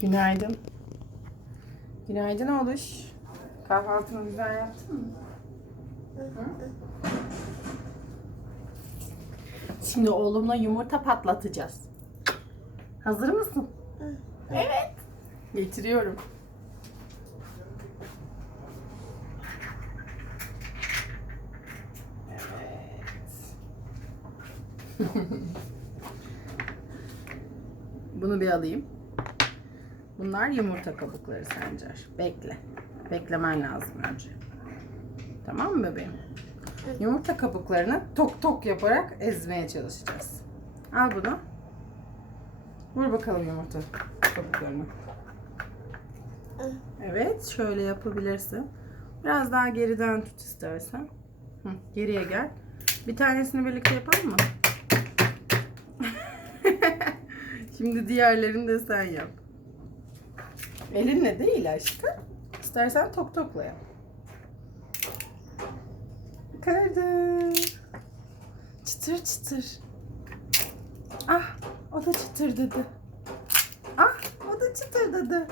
Günaydın. Günaydın oğluş. Kahvaltını güzel yaptın mı? Hı? Şimdi oğlumla yumurta patlatacağız. Hazır mısın? Evet. Getiriyorum. Evet. Bunu bir alayım. Bunlar yumurta kabukları Sencer. Bekle. Beklemen lazım önce. Tamam mı bebeğim? Yumurta kabuklarını tok tok yaparak ezmeye çalışacağız. Al bunu. Vur bakalım yumurta kabuklarını. Evet, şöyle yapabilirsin. Biraz daha geriden tut istersen. Hı, geriye gel. Bir tanesini birlikte yapalım mı? Şimdi diğerlerini de sen yap. Elinle değil aşkım. İstersen tok tokla yap. Kırdı. Çıtır çıtır. Ah o da çıtır dedi. Ah o da çıtır dedi.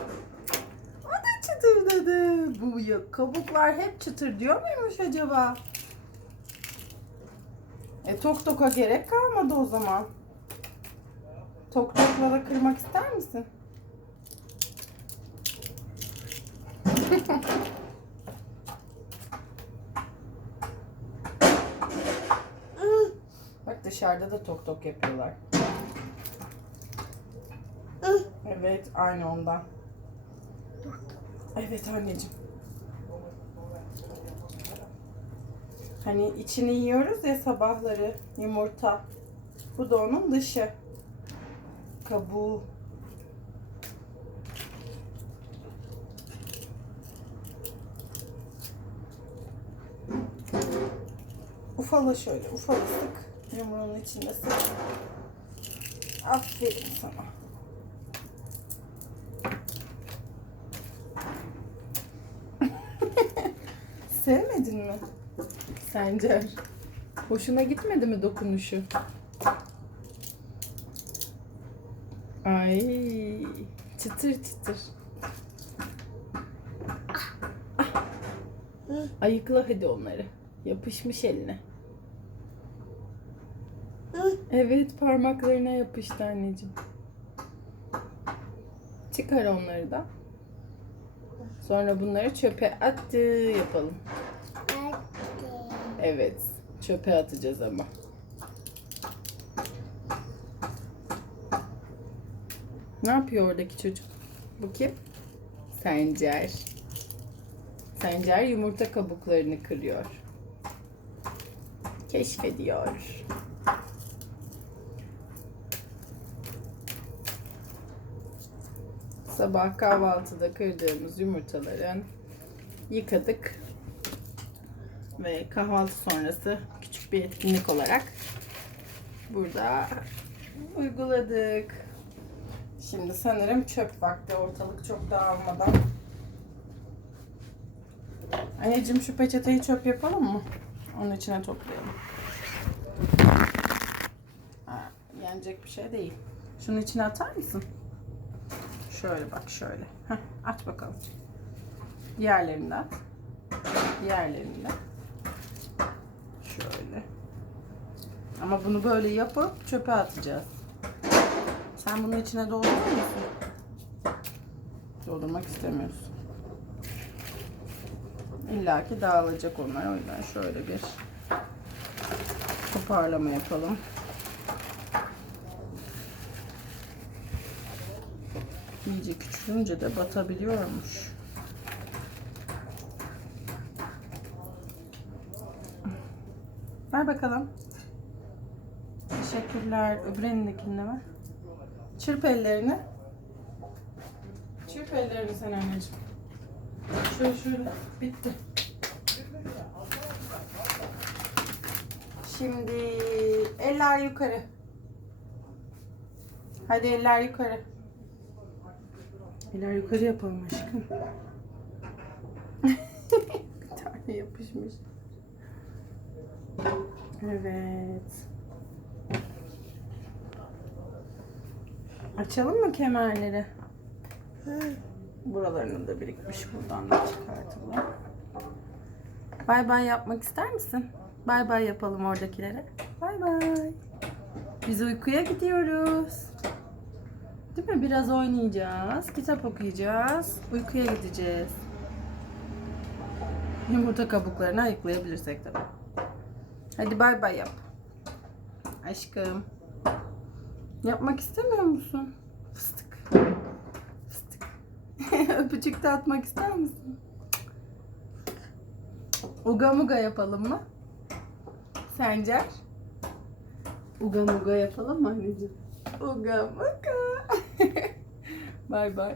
O da çıtır dedi. Bu kabuklar hep çıtır diyor muymuş acaba? E tok toka gerek kalmadı o zaman. Tok tokla da kırmak ister misin? Bak dışarıda da tok tok yapıyorlar. Evet aynı ondan. Evet anneciğim. Hani içini yiyoruz ya sabahları yumurta. Bu da onun dışı. Kabuğu. Ufala şöyle, ufala sık. Yumruğun içinde sık. Aferin sana. Sevmedin mi? Sencer. Hoşuna gitmedi mi dokunuşu? Ay, çıtır çıtır. Ah. Ayıkla hadi onları. Yapışmış eline. Evet parmaklarına yapıştı anneciğim. Çıkar onları da. Sonra bunları çöpe attı yapalım. Evet çöpe atacağız ama. Ne yapıyor oradaki çocuk? Bu kim? Sencer. Sencer yumurta kabuklarını kırıyor. Keşfediyor. Sabah kahvaltıda kırdığımız yumurtaların yıkadık. Ve kahvaltı sonrası küçük bir etkinlik olarak burada uyguladık. Şimdi sanırım çöp vakti ortalık çok dağılmadan. Anneciğim şu peçeteyi çöp yapalım mı? Onun içine toplayalım. Ha, yenecek bir şey değil. Şunun içine atar mısın? Şöyle bak şöyle. Heh, at bakalım. Diğerlerini de at. Diğerlerini de. Şöyle. Ama bunu böyle yapıp çöpe atacağız. Sen bunun içine doldurur musun? Doldurmak istemiyorsun. İlla ki dağılacak onlar. O yüzden şöyle bir toparlama yapalım. İyice küçülünce de batabiliyormuş. Ver bakalım. Teşekkürler. Öbür elindekini de ver. Çırp ellerini. Çırp ellerini sen anneciğim. Şöyle şöyle. Bitti. Şimdi eller yukarı. Hadi eller yukarı. Eller yukarı yapalım aşkım. Bir tane yapışmış. Evet. Açalım mı kemerleri? Buralarının da birikmiş. Buradan da çıkartalım. Bay bay yapmak ister misin? Bay bay yapalım oradakilere. Bay bay. Biz uykuya gidiyoruz. Değil mi? Biraz oynayacağız. Kitap okuyacağız. Uykuya gideceğiz. Yumurta kabuklarını ayıklayabilirsek tabii. Hadi bay bay yap. Aşkım. Yapmak istemiyor musun? Fıstık. Fıstık. Öpücük de atmak ister misin? Uga muga yapalım mı? Sencer? Uga muga yapalım mı anneciğim? Uga muga. Bay bay.